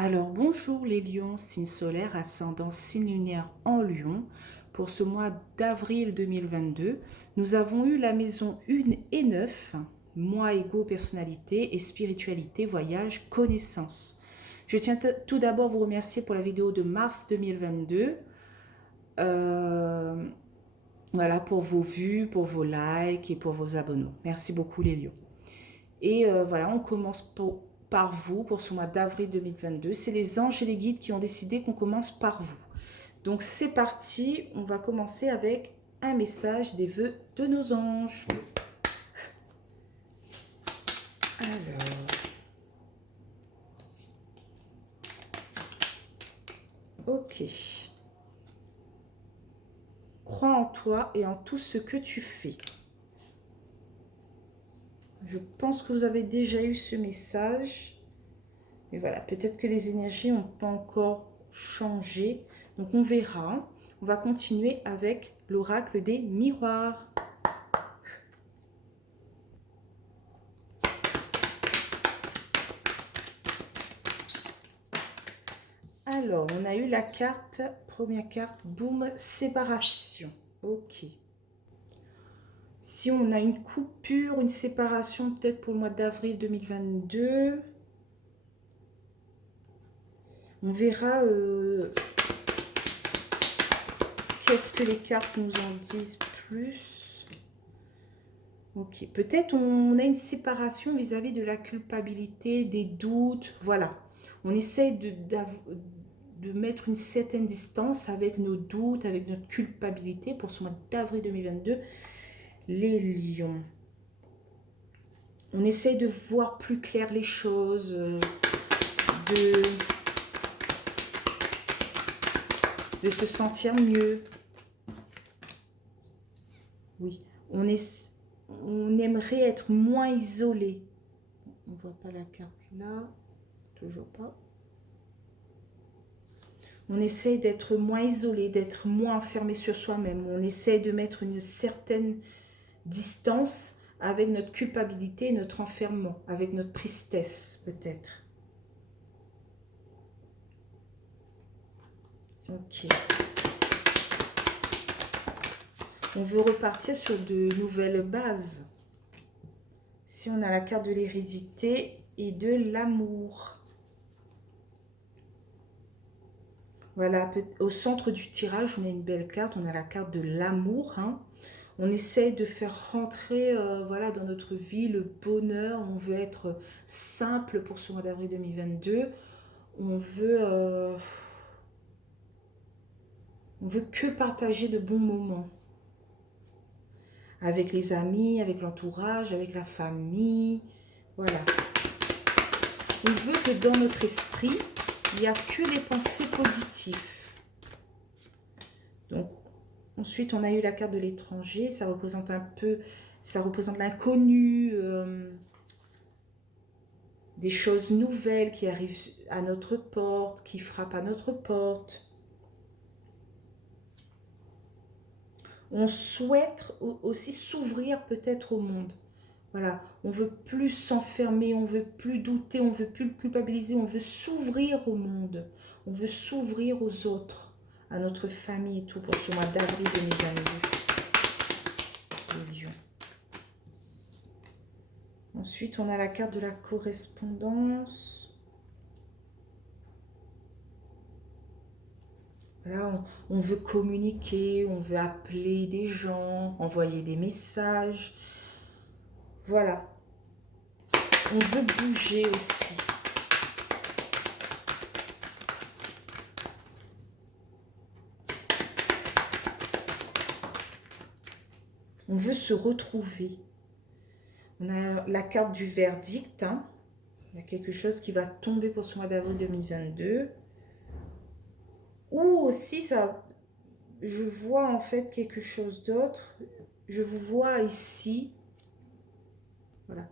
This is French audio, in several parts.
Alors bonjour les lions, signe solaire, ascendant signe lunaire en lion. Pour ce mois d'avril 2022, nous avons eu la maison 1 et 9, moi égaux, personnalité et spiritualité, voyage, connaissance. Je tiens tout d'abord à vous remercier pour la vidéo de mars 2022. Voilà, pour vos vues, pour vos likes et pour vos abonnements. Merci beaucoup les lions. Et voilà, on commence par vous pour ce mois d'avril 2022. C'est les anges et les guides qui ont décidé qu'on commence par vous. Donc c'est parti, on va commencer avec un message des vœux de nos anges. Alors, ok. Crois en toi et en tout ce que tu fais. Je pense que vous avez déjà eu ce message. Mais voilà, peut-être que les énergies n'ont pas encore changé. Donc on verra. On va continuer avec l'oracle des miroirs. Alors, on a eu la carte, première carte, boum, séparation. Ok. Si on a une coupure, une séparation peut-être pour le mois d'avril 2022, on verra qu'est-ce que les cartes nous en disent plus. Ok, peut-être on a une séparation vis-à-vis de la culpabilité, des doutes, voilà. On essaie de mettre une certaine distance avec nos doutes, avec notre culpabilité pour ce mois d'avril 2022. Les lions. On essaie de voir plus clair les choses, de se sentir mieux. Oui, on aimerait être moins isolé. On ne voit pas la carte là, toujours pas. On essaie d'être moins isolé, d'être moins enfermé sur soi-même. On essaie de mettre une certaine distance avec notre culpabilité, notre enfermement, avec notre tristesse peut-être. Ok. On veut repartir sur de nouvelles bases. Si on a la carte de l'hérédité et de l'amour. Voilà, au centre du tirage, on a une belle carte. On a la carte de l'amour. Hein. On essaie de faire rentrer voilà, dans notre vie le bonheur. On veut être simple pour ce mois d'avril 2022. On veut que partager de bons moments. Avec les amis, avec l'entourage, avec la famille. Voilà. On veut que dans notre esprit, il n'y a que des pensées positives. Donc, ensuite, on a eu la carte de l'étranger. Ça représente un peu, ça représente l'inconnu, des choses nouvelles qui arrivent à notre porte, qui frappent à notre porte. On souhaite aussi s'ouvrir peut-être au monde. Voilà, on veut plus s'enfermer, on veut plus douter, on veut plus culpabiliser, on veut s'ouvrir au monde, on veut s'ouvrir aux autres, à notre famille et tout pour ce mois d'avril 2022. Les lions. Ensuite, on a la carte de la correspondance. Voilà, on veut communiquer, on veut appeler des gens, envoyer des messages. Voilà. On veut bouger aussi. On veut se retrouver. On a la carte du verdict. Hein. Il y a quelque chose qui va tomber pour ce mois d'avril 2022. Ou aussi, ça, je vois en fait quelque chose d'autre. Je vous vois ici. Voilà.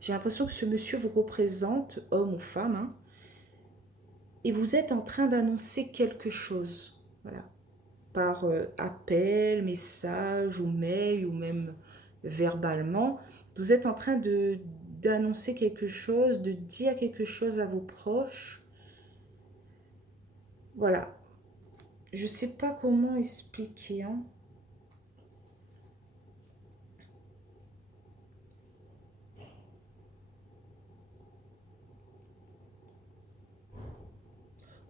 J'ai l'impression que ce monsieur vous représente, homme ou femme. Hein, et vous êtes en train d'annoncer quelque chose. Voilà. Par appel, message ou mail ou même verbalement. Vous êtes en train d'annoncer quelque chose, de dire quelque chose à vos proches. Voilà. Je sais pas comment expliquer, hein.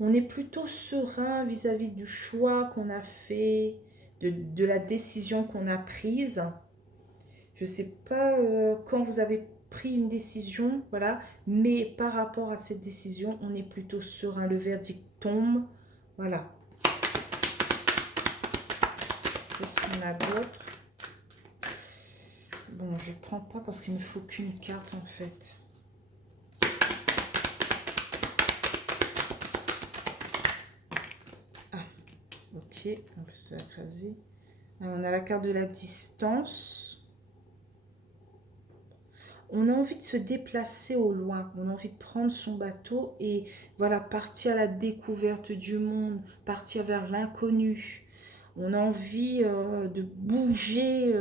On est plutôt serein vis-à-vis du choix qu'on a fait, de la décision qu'on a prise. Je ne sais pas quand vous avez pris une décision, voilà, mais par rapport à cette décision, on est plutôt serein. Le verdict tombe, voilà. Qu'est-ce qu'on a d'autre? Bon, je ne prends pas parce qu'il ne me faut qu'une carte en fait. Ah, ok, on peut se écraser. Alors, on a la carte de la distance. On a envie de se déplacer au loin, on a envie de prendre son bateau et voilà, partir à la découverte du monde, partir vers l'inconnu. On a envie de bouger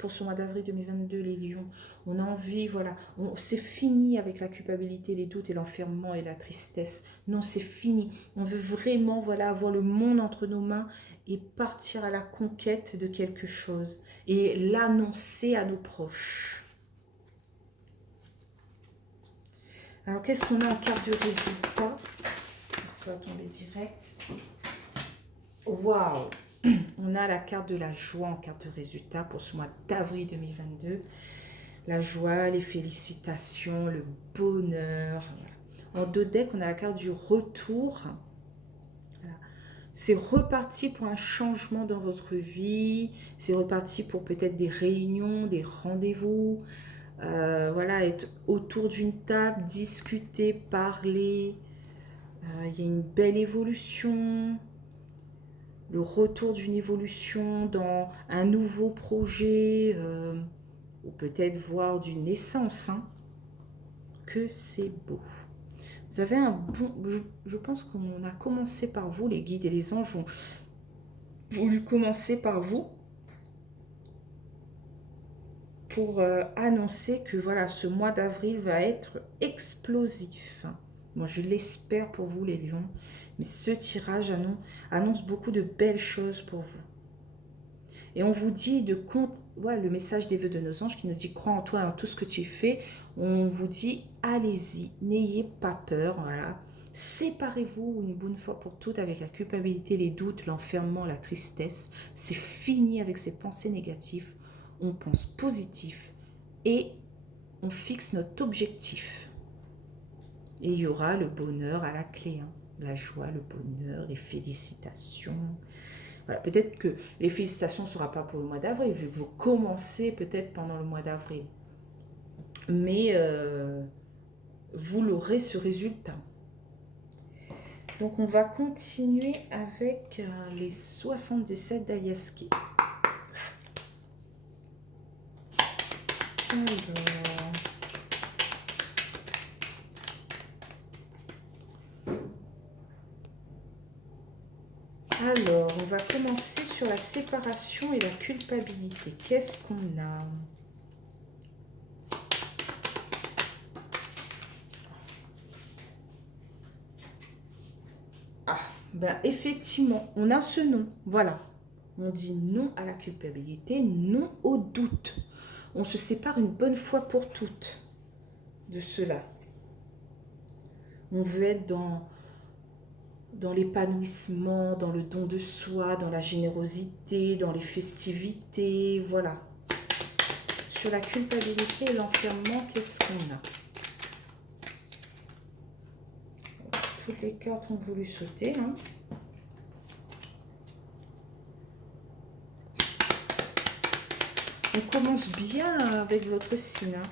pour ce mois d'avril 2022, les lions. On a envie, voilà, c'est fini avec la culpabilité, les doutes et l'enfermement et la tristesse. Non, c'est fini. On veut vraiment, voilà, avoir le monde entre nos mains et partir à la conquête de quelque chose et l'annoncer à nos proches. Alors, qu'est-ce qu'on a en carte de résultat? Ça va tomber direct. Waouh! On a la carte de la joie en carte de résultat pour ce mois d'avril 2022. La joie, les félicitations, le bonheur. Voilà. En deux decks, on a la carte du retour. Voilà. C'est reparti pour un changement dans votre vie. C'est reparti pour peut-être des réunions, des rendez-vous. Voilà, être autour d'une table, discuter, parler. Il y a une belle évolution, le retour d'une évolution dans un nouveau projet, ou peut-être voir d'une naissance, hein. Que c'est beau. Vous avez un bon... Je pense qu'on a commencé par vous, les guides et les anges ont voulu commencer par vous pour annoncer que voilà, ce mois d'avril va être explosif. Moi, je l'espère pour vous, les lions. Mais ce tirage annonce beaucoup de belles choses pour vous. Et on vous dit de compte, voilà, le message des vœux de nos anges qui nous dit crois en toi, en tout ce que tu fais. On vous dit allez-y, n'ayez pas peur, voilà. Séparez-vous une bonne fois pour toutes avec la culpabilité, les doutes, l'enfermement, la tristesse. C'est fini avec ces pensées négatives. On pense positif et on fixe notre objectif. Et il y aura le bonheur à la clé, hein. La joie, le bonheur, les félicitations. Voilà, peut-être que les félicitations ne seront pas pour le mois d'avril, vu que vous commencez peut-être pendant le mois d'avril. Mais vous l'aurez ce résultat. Donc on va continuer avec les 77 d'Aliaski. Alors, on va commencer sur la séparation et la culpabilité. Qu'est-ce qu'on a? Ah, ben effectivement, on a ce non. Voilà. On dit non à la culpabilité, non au doute. On se sépare une bonne fois pour toutes de cela. On veut être dans l'épanouissement, dans le don de soi, dans la générosité, dans les festivités, voilà. Sur la culpabilité et l'enfermement, qu'est-ce qu'on a? Toutes les cartes ont voulu sauter, hein. On commence bien avec votre signe, hein.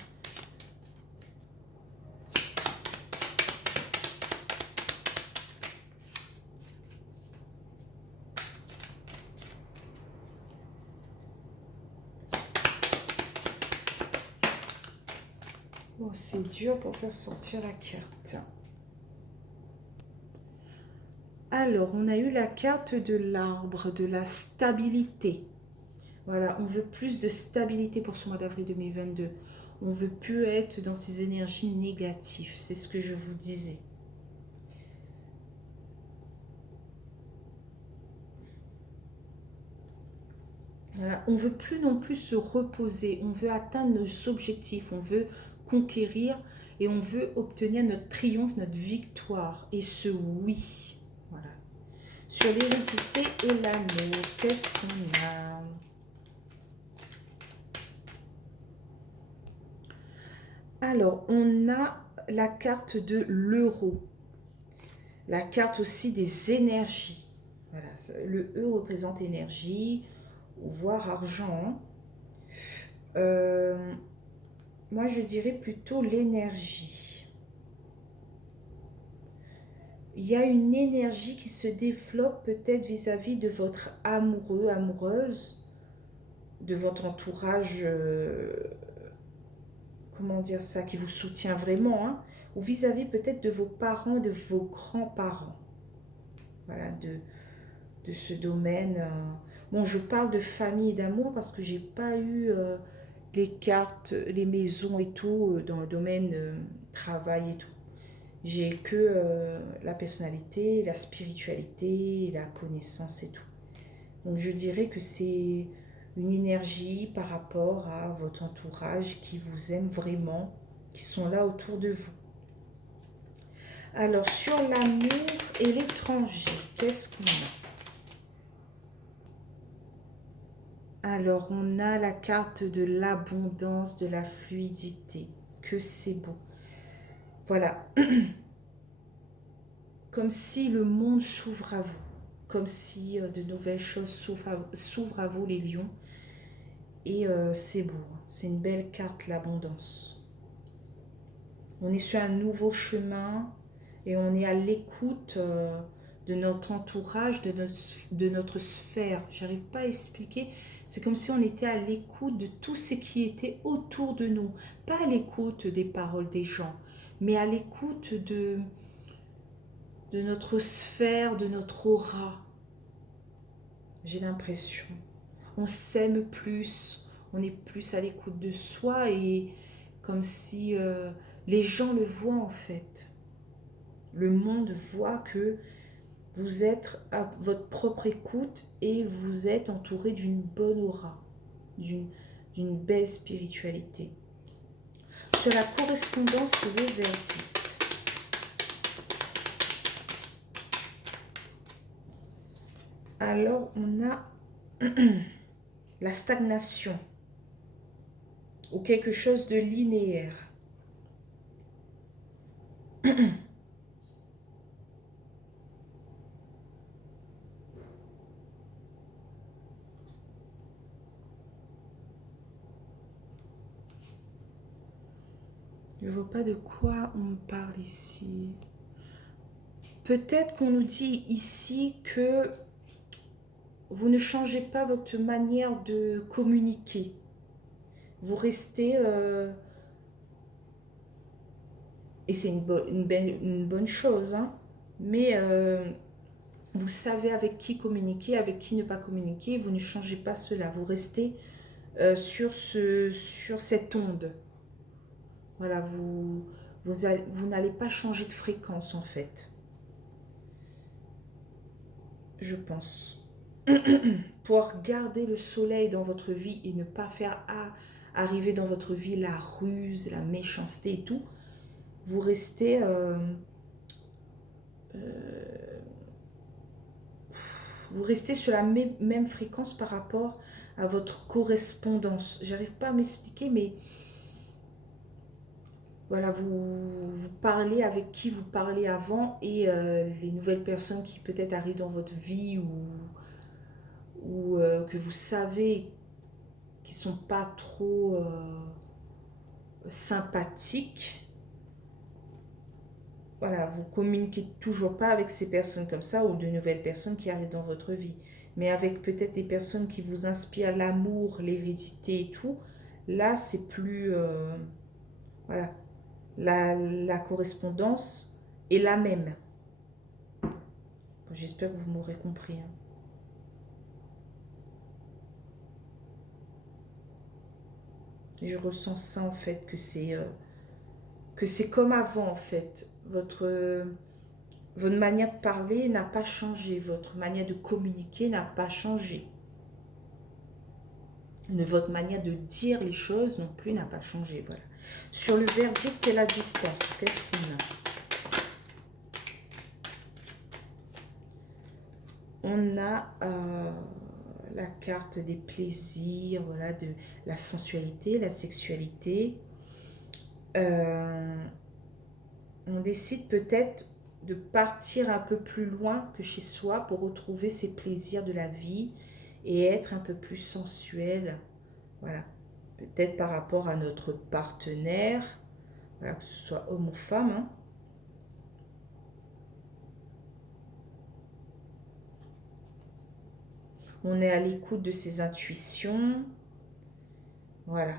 Oh, c'est dur pour faire sortir la carte. Alors, on a eu la carte de l'arbre, de la stabilité. Voilà, on veut plus de stabilité pour ce mois d'avril 2022. On veut plus être dans ces énergies négatives. C'est ce que je vous disais. Voilà. On ne veut plus non plus se reposer, on veut atteindre nos objectifs, on veut conquérir et on veut obtenir notre triomphe, notre victoire. Et ce oui. Voilà. Sur l'hérédité et l'amour, qu'est-ce qu'on a? Alors, on a la carte de l'euro. La carte aussi des énergies. Voilà, le E représente énergie, voire argent. Moi, je dirais plutôt l'énergie. Il y a une énergie qui se développe peut-être vis-à-vis de votre amoureux, amoureuse, de votre entourage, comment dire ça, qui vous soutient vraiment, hein, ou vis-à-vis peut-être de vos parents, de vos grands-parents. Voilà, de ce domaine. Bon, je parle de famille et d'amour parce que j'ai pas eu les cartes, les maisons et tout dans le domaine travail et tout. J'ai que la personnalité, la spiritualité, la connaissance et tout. Donc je dirais que c'est une énergie par rapport à votre entourage qui vous aime vraiment, qui sont là autour de vous. Alors sur l'amour et l'étranger, qu'est-ce qu'on a? Alors on a la carte de l'abondance, de la fluidité, que c'est beau. Voilà, comme si le monde s'ouvre à vous, comme si de nouvelles choses s'ouvrent à vous les lions. Et c'est beau, c'est une belle carte, l'abondance. On est sur un nouveau chemin et on est à l'écoute de notre entourage, de notre sphère. J'arrive pas à expliquer. C'est comme si on était à l'écoute de tout ce qui était autour de nous. Pas à l'écoute des paroles des gens, mais à l'écoute de notre sphère, de notre aura. J'ai l'impression. On s'aime plus, on est plus à l'écoute de soi et comme si les gens le voient en fait. Le monde voit que vous êtes à votre propre écoute et vous êtes entouré d'une bonne aura, d'une belle spiritualité. Sur la correspondance et le verdict. Alors on a la stagnation ou quelque chose de linéaire. Je ne vois pas de quoi on parle ici. Peut-être qu'on nous dit ici que vous ne changez pas votre manière de communiquer. Vous restez... et c'est une bonne chose, hein, mais vous savez avec qui communiquer, avec qui ne pas communiquer. Vous ne changez pas cela. Vous restez sur cette onde. Voilà, vous n'allez pas changer de fréquence en fait. Je pense. Pour garder le soleil dans votre vie et ne pas faire arriver dans votre vie la ruse, la méchanceté et tout, vous restez sur la même fréquence par rapport à votre correspondance. J'arrive pas à m'expliquer, mais voilà, vous parlez avec qui vous parlez avant et les nouvelles personnes qui peut-être arrivent dans votre vie ou que vous savez qui sont pas trop sympathiques. Voilà, vous communiquez toujours pas avec ces personnes comme ça ou de nouvelles personnes qui arrivent dans votre vie, mais avec peut-être des personnes qui vous inspirent l'amour, l'hérédité et tout. Là, c'est plus voilà, la correspondance est la même. J'espère que vous m'aurez compris, hein. Et je ressens ça en fait, que c'est comme avant en fait. Votre manière de parler n'a pas changé, votre manière de communiquer n'a pas changé. Votre manière de dire les choses non plus n'a pas changé. Voilà. Sur le verdict et la distance, qu'est-ce qu'on a? On a la carte des plaisirs, voilà, de la sensualité, la sexualité. On décide peut-être de partir un peu plus loin que chez soi pour retrouver ses plaisirs de la vie et être un peu plus sensuel. Voilà. Peut-être par rapport à notre partenaire, voilà, que ce soit homme ou femme. Hein. On est à l'écoute de ses intuitions. Voilà.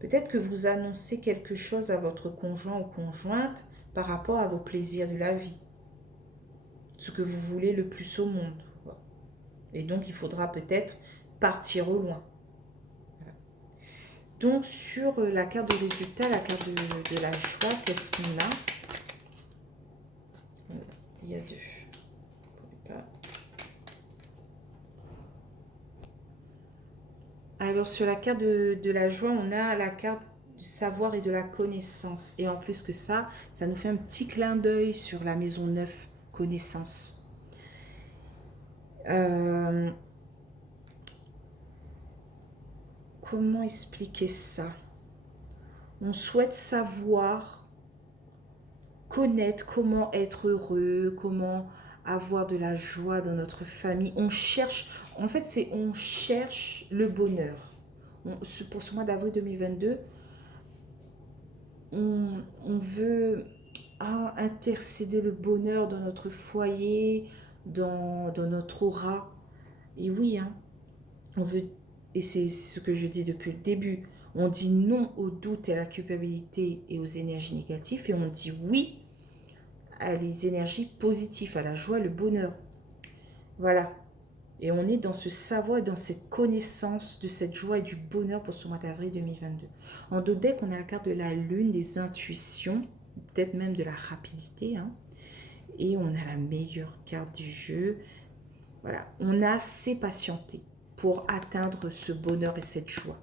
Peut-être que vous annoncez quelque chose à votre conjoint ou conjointe par rapport à vos plaisirs de la vie. Ce que vous voulez le plus au monde. Et donc, il faudra peut-être partir au loin. Voilà. Donc, sur la carte de résultat, la carte de la joie, qu'est-ce qu'on a? Il y a deux. Alors, sur la carte de la joie, on a la carte du savoir et de la connaissance. Et en plus que ça nous fait un petit clin d'œil sur la maison 9, connaissance. Comment expliquer ça? On souhaite savoir, connaître comment être heureux, comment avoir de la joie dans notre famille. On cherche, en fait, on cherche le bonheur. Pour ce mois d'avril 2022, on veut intercéder le bonheur dans notre foyer, dans notre aura. Et oui, hein, on veut, et c'est ce que je dis depuis le début, on dit non au doute et à la culpabilité et aux énergies négatives, et on dit oui à les énergies positives, à la joie, le bonheur. Voilà. Et on est dans ce savoir et dans cette connaissance de cette joie et du bonheur pour ce mois d'avril 2022. En dos deck, on a la carte de la lune, des intuitions, peut-être même de la rapidité. Hein. Et on a la meilleure carte du jeu. Voilà. On a assez patienté pour atteindre ce bonheur et cette joie.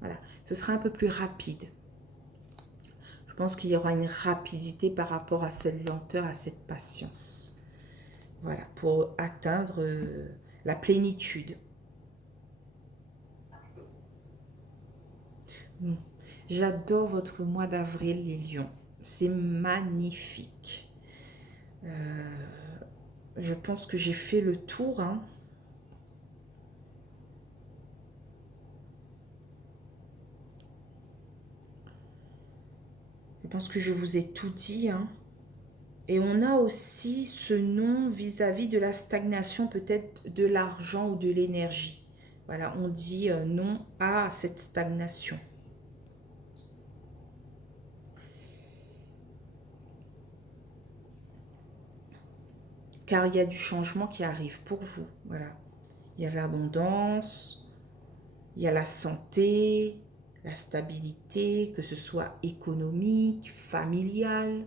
Voilà. Ce sera un peu plus rapide. Je pense qu'il y aura une rapidité par rapport à cette lenteur, à cette patience. Voilà. Pour atteindre la plénitude. J'adore votre mois d'avril, les lions. C'est magnifique. Je pense que j'ai fait le tour. Hein. Je pense que je vous ai tout dit. Hein. Et on a aussi ce non vis-à-vis de la stagnation, peut-être de l'argent ou de l'énergie. Voilà, on dit non à cette stagnation. Car il y a du changement qui arrive pour vous. Voilà. Il y a l'abondance, il y a la santé, la stabilité, que ce soit économique, familial.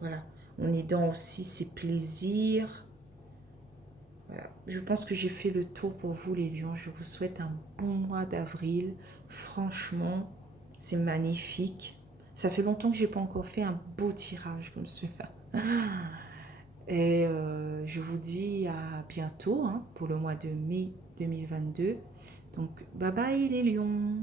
Voilà. On est dans aussi ses plaisirs. Voilà. Je pense que j'ai fait le tour pour vous, les lions. Je vous souhaite un bon mois d'avril. Franchement, c'est magnifique. Ça fait longtemps que je n'ai pas encore fait un beau tirage comme celui-là. Et je vous dis à bientôt hein, pour le mois de mai 2022. Donc, bye bye les lions.